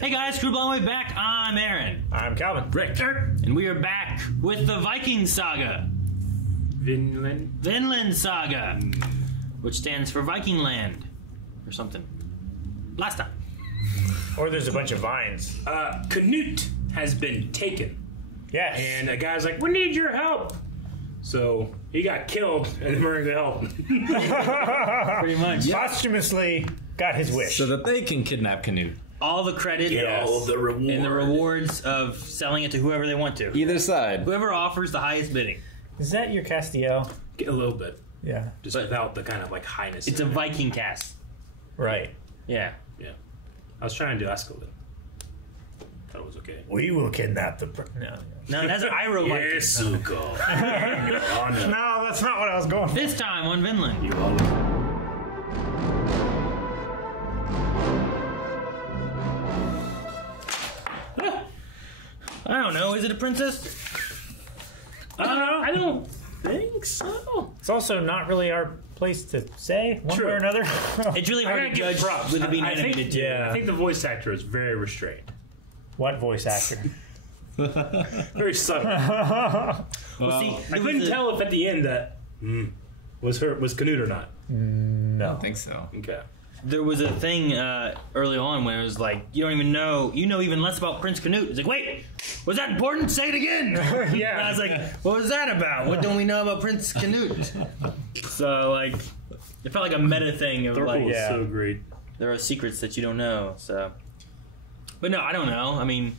Hey guys, Screwball all the way back. I'm Aaron. I'm Calvin. Richter. And we are back with the Viking Saga. Vinland Saga. Which stands for Viking Land. Or something. Last time. Or there's a bunch of vines. Canute has been taken. Yes. And a guy's like, we need your help. So he got killed, and we're going to help. Pretty much. Posthumously got his wish. So that they can kidnap Canute. All the credit All the rewards. and the rewards of selling it to whoever they want to. Either side. Whoever offers the highest bidding. Is that your Castiel? A little bit. Yeah. Just without the kind of like highness. It's a Viking cast. Right. Yeah. Yeah. I was trying to do Escalade. Thought it was okay. We will kidnap the... No, that's Iroh Viking. Yes, Zuko. Your honor. No, that's not what I was going for. This time on Vinland. Your honor. I don't know. Is it a princess? I don't think so. It's also not really our place to say, one True. way or another. It's really I hard gotta to give judge props. with it being I think- animated too. yeah. I think the voice actor is very restrained. What voice actor? Very subtle. Well, see, I couldn't tell if at the end that was Canute or not. No. I don't think so. Okay. there was a thing early on when it was like, you don't even know, you know even less about Prince Canute. It's like, wait, was that important? Say it again. Yeah. And I was like, what was that about? What don't we know about Prince Canute? So, like, it felt like a meta thing of, Thorkel like, was so great. there are secrets that you don't know, so. But no, I don't know. I mean,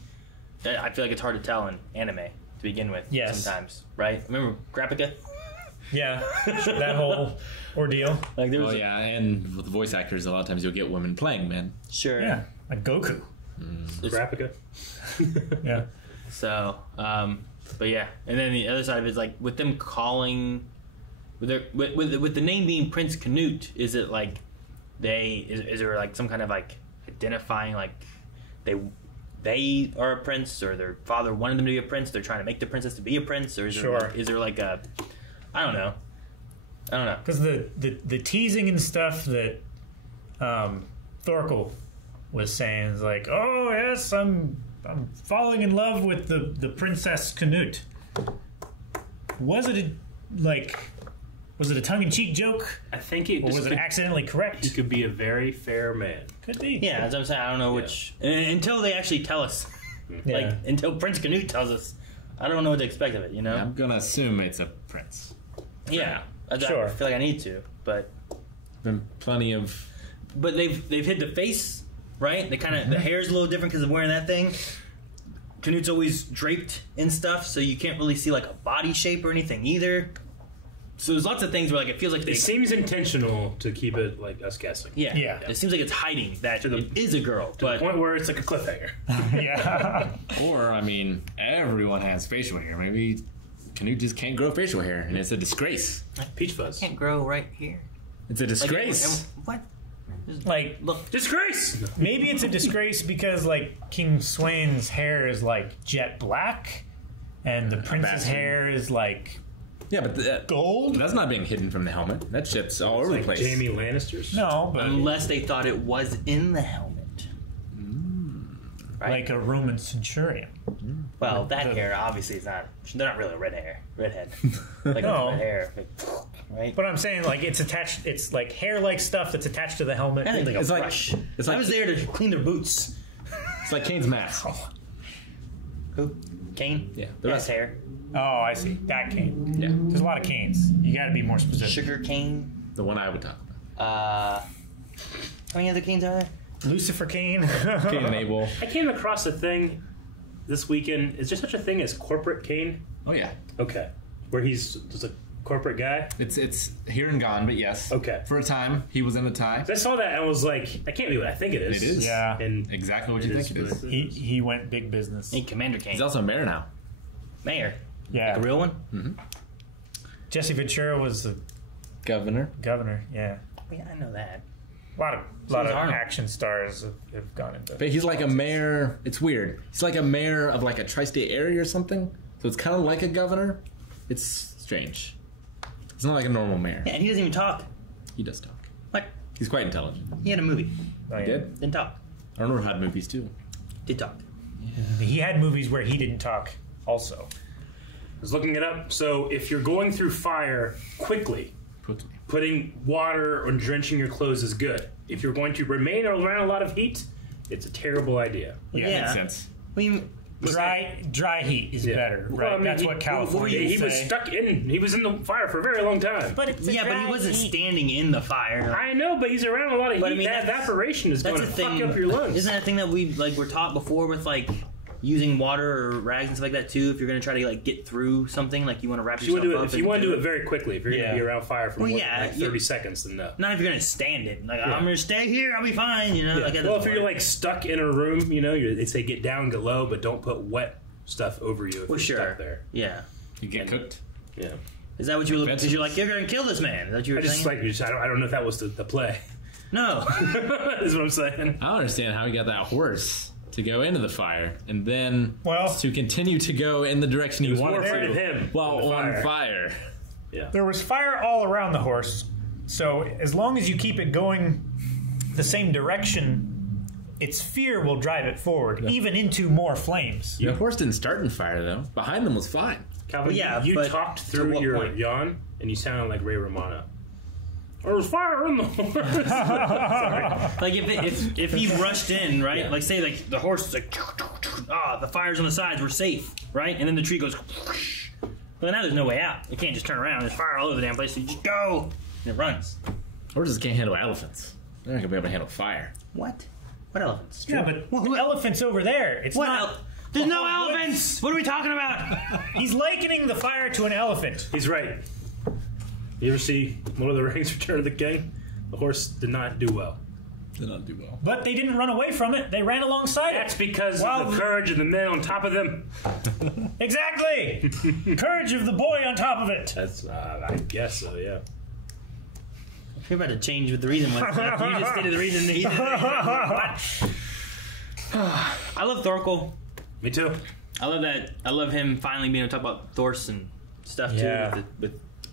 I feel like it's hard to tell in anime to begin with sometimes, right? Remember Grappica? Yeah, that whole ordeal. Like there was Oh yeah, and with voice actors, a lot of times you'll get women playing men. Sure. Yeah, like Goku. Grappica. Yeah. So, but yeah, and then the other side of it is like with them calling, with the name being Prince Canute, is it like is there like some kind of like identifying like they are a prince or their father wanted them to be a prince? They're trying to make the princess to be a prince, or is there like, is there like a I don't know. Because the teasing and stuff that Thorkel was saying is like, oh yes, I'm falling in love with the Princess Canute. Was it a tongue-in-cheek joke? I think it Or was it accidentally correct? He could be a very fair man. Could be. Yeah, that's what I'm saying. I don't know which until they actually tell us. Yeah. Like until Prince Canute tells us, I don't know what to expect of it. You know? I'm gonna assume it's a prince. Yeah. Sure. I feel like I need to, but Been plenty of. But they've hid the face, right? They kind of the hair's a little different because of wearing that thing. Canute's always draped in stuff, so you can't really see like a body shape or anything either. So there's lots of things where like it feels like It seems intentional to keep it like us guessing. yeah. Yeah. It seems like it's hiding that it is a girl, To but the point where it's like a cliffhanger. Yeah. Or I mean, everyone has facial hair. Maybe Canute just can't grow facial hair, and it's a disgrace. Peach fuzz. can't grow right here. It's a disgrace. What? Like, Look, Disgrace! maybe it's a disgrace because like King Swain's hair is like jet black, and the prince's Bastard. hair is like Yeah, but gold. that's not being hidden from the helmet. That shit's all over the Like place. Jamie Lannister's. No, but unless they thought it was in the helmet. Right? like a Roman centurion. Well, that hair obviously is not. They're not really redhead. Like No. red hair, like, right? But I'm saying like it's attached. It's like hair-like stuff that's attached to the helmet. I think like a It's like- brush. it's I like- was there to clean their boots. It's like Kane's mask. Who? Kane? Yeah, the That's rest- hair. Oh, I see. That cane. Yeah, There's a lot of canes. You got to be more specific. Sugar cane. the one I would talk about. How many other canes are there? Lucifer cane. Kane and Abel. I came across a thing this weekend. Is there such a thing as corporate Kane? Oh yeah, Okay. Where he's just a corporate guy? it's here and gone, but yes. Okay. For a time, he was in a tie. I saw that and I was like, that can't be what I think it is. It is. Yeah. And Exactly what you think it is. He went big business. Hey, Commander Kane. He's also a mayor now. Mayor. Yeah. The real one? Jesse Ventura was the Governor. governor. Yeah. Yeah, I know that. A lot of Arnold. action stars have gone into. But he's like a mayor. It's weird. He's like a mayor of like a tri-state area or something. So it's kind of like a governor. It's strange. It's not like a normal mayor. Yeah, and he doesn't even talk. He does talk. Like, He's quite intelligent. he had a movie. Oh, yeah. He did. Didn't talk. Arnold had movies too. Did talk. He had movies where he didn't talk also. I was looking it up. So if you're going through fire quickly, putting water or drenching your clothes is good. If you're going to remain around a lot of heat, it's a terrible idea. Yeah. Makes sense. I mean, Dry heat is better, right? Well, I mean, That's what California He was say. stuck in. He was in the fire for a very long time. But it's yeah, but he wasn't standing in the fire. I know, but he's around a lot of heat. But I mean, that evaporation is going That's to the thing. fuck up your lungs. Isn't that a thing that we were taught before with using water or rags and stuff like that too? If you're going to try to get through something, you want to wrap yourself up. If you want to do it very quickly, if you're going to be around fire for more than 30 seseconds, then no. Not if you're going to stand it. I'm going to stay here. I'll be fine. Well, if you're stuck in a room, they say get down, get low, but don't put wet stuff over you if you're stuck there. Yeah. You get cooked. Yeah. Is that what you were looking? Because you're you're going to kill this man. Is that what you were saying? I don't know if that was the play. No. Is what I'm saying. I don't understand how he got that horse to go into the fire and then Well, to continue to go in the direction he was wanted more afraid to of him while than the on fire. fire. Yeah. there was fire all around the horse, so as long as you keep it going the same direction, its fear will drive it forward, even into more flames. The horse didn't start in fire though. Behind them was fine. Calvin, Well, you but talked to through what your point? yawn, and you sounded like Ray Romano. There's fire in the horse. Sorry. If he rushed in, right? Say the horse is the fire's on the sides, we're safe, right? And then the tree goes. Well, now there's no way out. You can't just turn around. There's fire all over the damn place. So you just go, and it runs. Horses can't handle elephants. They're not gonna be able to handle fire. What? What elephants? Yeah, but the elephant's over there. It's What? not. There's no elephants. What are we talking about? He's likening the fire to an elephant. He's right. You ever see Lord of the Rings: Return of the King? The horse did not do well. Did not do well. But they didn't run away from it. They ran alongside That's it. because of the courage of the men on top of them. Exactly. Courage of the boy on top of it. That's, I guess so, yeah. You're about to change with the reason. You just stated the reason. What? I love Thorkel. Me too. I love that. I love him finally being able to talk about Thors and stuff Yeah. too.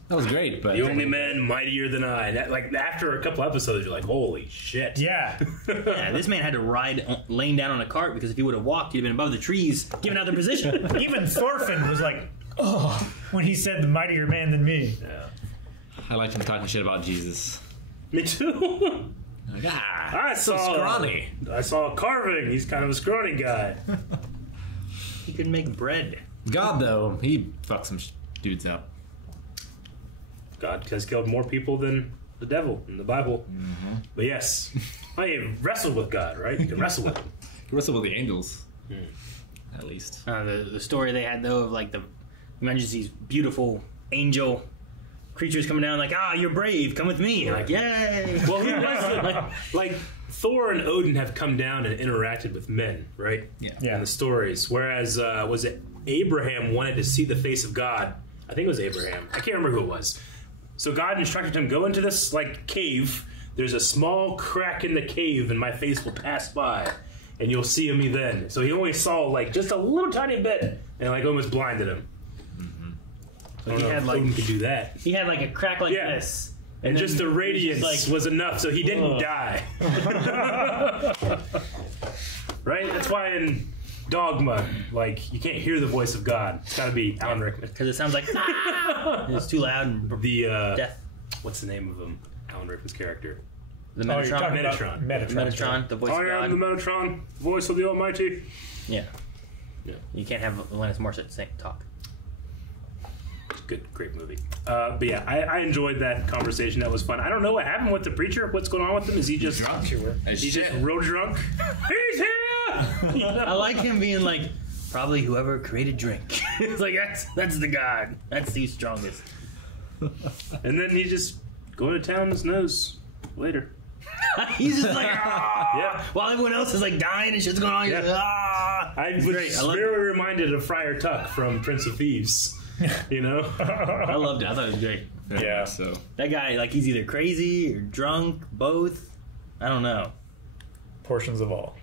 That was great, but The only man mightier than I. After a couple episodes, you're like, holy shit. Yeah. Yeah, this man had to laying down on a cart because if he would have walked, he'd have been above the trees, giving out their position. Even Thorfinn was like, oh, when he said the mightier man than me. Yeah. I like him talking shit about Jesus. Me too. Like, I so saw scrawny. I saw a carving. He's kind of a scrawny guy. He could make bread. God, though, he fucked some dudes up. God has killed more people than the devil in the Bible. Mm-hmm. But yes, I wrestled with God, right? You can wrestle with him. He wrestled with the angels. At least. The story they had though of imagine these beautiful angel creatures coming down you're brave, come with me. Right. Yay. Well, who was it? Thor and Odin have come down and interacted with men, right? Yeah. In the stories. Whereas, was it Abraham wanted to see the face of God? I think it was Abraham. I can't remember who it was. So God instructed him, go into this cave. There's a small crack in the cave and my face will pass by. And you'll see me then. So he only saw just a little tiny bit and almost blinded him. But he had Odin could do that. he had a crack like this. And just the radiance was enough, so he didn't die. Right? That's why in Dogma, you can't hear the voice of God. It's got to be Alan Rickman. Because it sounds like it's too loud and The death. what's the name of him? Alan Rickman's character. The Oh, you're talking Metatron. about Metatron. Metatron, the voice I of God. am the Metatron, voice of the Almighty. Yeah. Yeah. You can't have Alanis Morissette talk. Good, great movie. But yeah, I enjoyed that conversation. That was fun. I don't know what happened with the preacher. What's going on with him? Is he just Drunk. He's just real drunk. He's here. I like him being probably whoever created drink. It's that's the God. That's the strongest. And then he just going to town his nose later. He's just ah! Yeah. While everyone else is dying and shit's going on. He's Yeah. ah! I was great. I love very reminded of Friar Tuck from Prince of Thieves. I loved it. I thought it was great. Yeah. So That guy, he's either crazy or drunk, both. I don't know. Portions of all.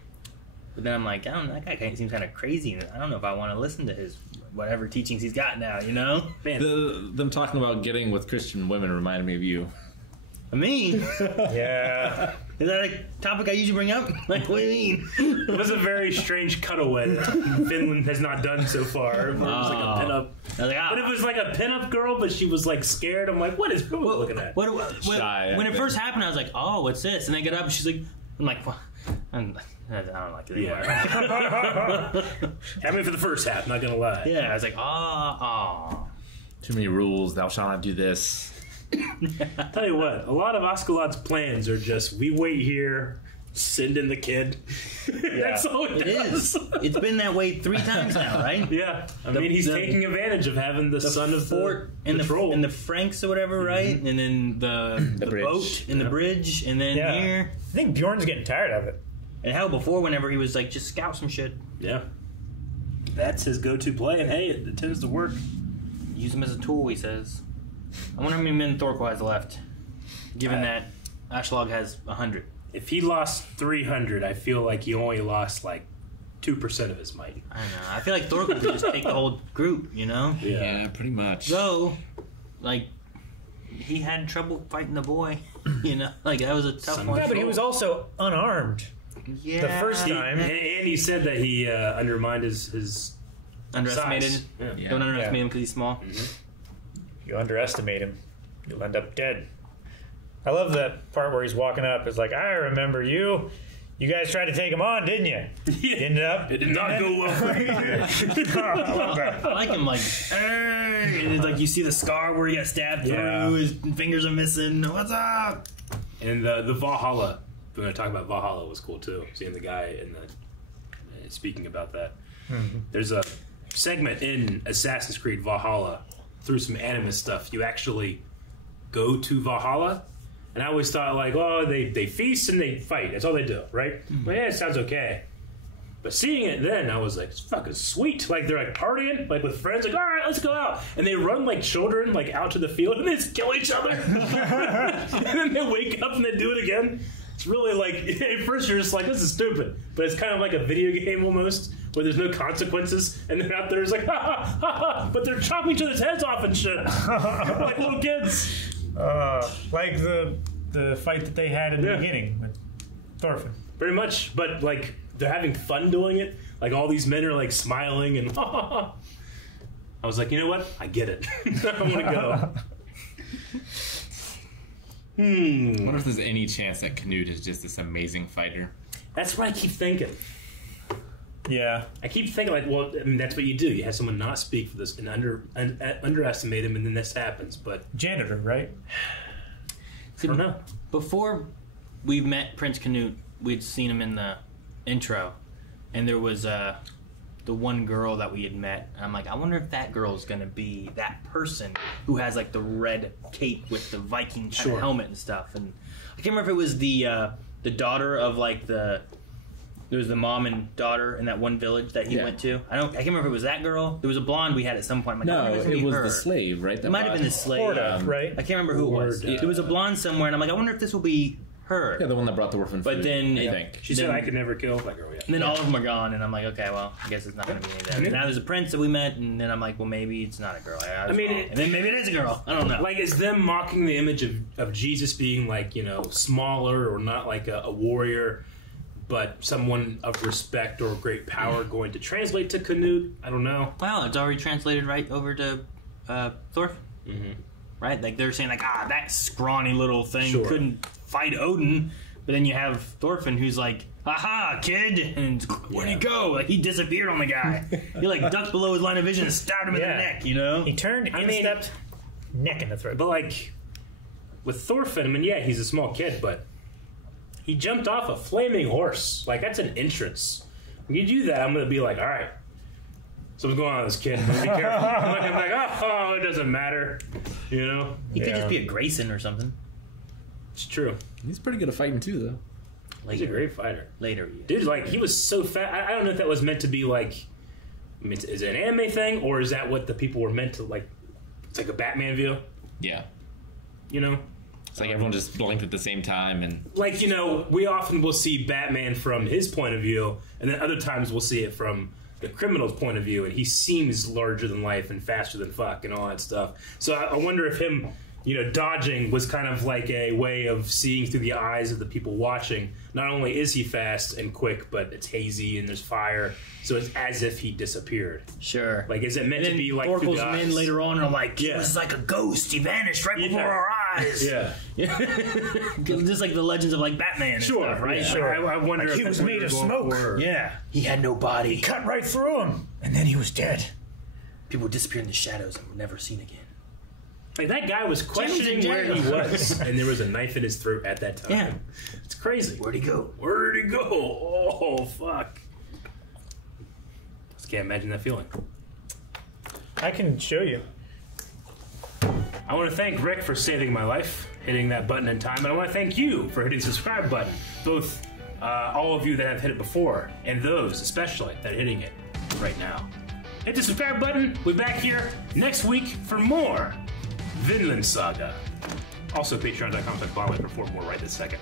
But then I'm that guy seems kind of crazy. I don't know if I want to listen to his whatever teachings he's got now, Man, them talking about getting with Christian women reminded me of you. me? Yeah. Is that a topic I usually bring up? Like, what do you mean? It was a very strange cutaway that Vinland has not done so far. It was like a pinup. I was like, But it was like a pinup girl, but she was like scared. I'm like, what is Vinland looking at? When it first happened, I was like, oh, what's this? And I get up and she's like, I'm like, what? I don't like it anymore. Yeah. I mean, for the first half, not gonna lie. Yeah, I was like, oh. Too many rules. Thou shalt not do this. I'll tell you what, a lot of Askelad's plans are just, we wait here, send in the kid. That's all it does. Is. It's been that way 3 times now, right? Yeah. I mean, he's taking advantage of having the son of fort the troll. and the Franks or whatever, right? And then the boat and the bridge, and then here. I think Bjorn's getting tired of it. And hell, before, whenever he was like, just scout some shit. Yeah. That's his go-to play, and hey, it tends to work. Use him as a tool, he says. I wonder how many men Thorkel has left, given that Aslog has 100. If he lost 300, I feel like he only lost like 2% of his might. I don't know. I feel like Thorkel could just take the whole group, you know? Yeah, pretty much. Though, like, he had trouble fighting the boy, you know? Like, that was a tough one. Yeah, but he was also unarmed. Yeah. The first time. And he said that he undermined his Underestimated. size. Yeah. Don't underestimate Yeah. him because he's small. Mm-hmm. You underestimate him, you'll end up dead. I love that part where he's walking up. It's like, I remember you. You guys tried to take him on, didn't you? Yeah. Ended up. It did not go well for you. I love that. I like him, like, and it's like you see the scar where he got stabbed through, his fingers are missing. What's up? And the Valhalla, we're going to talk about Valhalla, was cool too. Seeing the guy in the speaking about that. Mm-hmm. There's a segment in Assassin's Creed Valhalla through some Animus stuff. You actually go to Valhalla, and I always thought like, oh, they feast and they fight. That's all they do, right? Mm-hmm. Well, yeah, it sounds okay. But seeing it then, I was like, it's fucking sweet. Like, they're like partying, like with friends, like, all right, let's go out. And they run like children, like out to the field, and they just kill each other. And then they wake up and they do it again. It's really like, at first you're just like, this is stupid. But it's kind of like a video game almost, where there's no consequences. And then out there it's like, ha ha ha ha. But they're chopping each other's heads off and shit. Like little kids. Like the fight that they had in the beginning with Thorfinn. Pretty much. But like, they're having fun doing it. Like all these men are like smiling and ha ha ha. I was like, you know what? I get it. I want to go. I wonder if there's any chance that Canute is just this amazing fighter. That's what I keep thinking. Yeah. I keep thinking like, well, I mean, that's what you do. You have someone not speak for this and underestimate him, and then this happens. But Janitor, right? I don't know. Before we met Prince Canute, we'd seen him in the intro, and there was the one girl that we had met. And I'm like, I wonder if that girl is going to be that person who has like the red cape with the Viking kind of helmet and stuff. And I can't remember if it was the daughter of like there was the mom and daughter in that one village that he went to. I can't remember if it was that girl. There was a blonde we had at some point. I'm like, No, I wonder if it was her. the slave, right? It might have been the slave. Horda, right? I can't remember who it was. Horda. There was a blonde somewhere, and I'm like, I wonder if this will be her. Yeah, the one that brought the orphan But food, then I think. She said I could never kill that girl yet. And then all of them are gone, and I'm like, okay, well, I guess it's not going to be any of that. And now there's a prince that we met, and then I'm like, well, maybe it's not a girl. I mean, and then maybe it is a girl. I don't know. Like, is them mocking the image of Jesus being like, you know, smaller or not like a warrior, but someone of respect or great power going to translate to Canute? I don't know. Well, it's already translated right over to Thorfinn. Mm-hmm. Right? Like, they're saying, like, that scrawny little thing Sure. couldn't fight Odin. But then you have Thorfinn, who's like, aha, kid! And where'd he go? Like, he disappeared on the guy. He, like, ducked below his line of vision and stabbed him in the neck, you know? He turned, stepped, neck in the throat. But like with Thorfinn, I mean, yeah, he's a small kid, but he jumped off a flaming horse. Like, that's an entrance. When you do that, I'm gonna be like, all right, something's going on with this kid. Be careful. I'm like, oh, it doesn't matter, you know. He could just be a Grayson or something. It's true. He's pretty good at fighting too, though. He's a great fighter. Later, he is. Dude, like, he was so fat. I don't know if that was meant to be like, I mean, is it an anime thing, or is that what the people were meant to like? It's like a Batman view, Yeah. you know? It's like everyone just blinked at the same time, and Like, you know, we often will see Batman from his point of view, and then other times we'll see it from the criminal's point of view, and he seems larger than life and faster than fuck and all that stuff. So I wonder if him dodging was kind of like a way of seeing through the eyes of the people watching. Not only is he fast and quick, but it's hazy and there's fire, so it's as if he disappeared. Sure. Like, is it meant to be like Oracle's through the men eyes? later on are like, he was like a ghost. He vanished right before our eyes. Yeah. Just like the legends of like Batman and Sure. stuff, right? Yeah. Sure. I wonder Like if he that's was what made you're of going smoke. for. Yeah. He had no body. Cut right through him, and then he was dead. People disappear in the shadows and were never seen again. Like, that guy was questioning where he was, and there was a knife in his throat at that time. Yeah. It's crazy. Where'd he go? Where'd he go? Oh, fuck. Just can't imagine that feeling. I can show you. I want to thank Rick for saving my life, hitting that button in time, and I want to thank you for hitting the subscribe button. Both all of you that have hit it before, and those especially that are hitting it right now. Hit the subscribe button. We'll be back here next week for more Vinland Saga. Also, patreon.com/Bombay for 4 more right this second.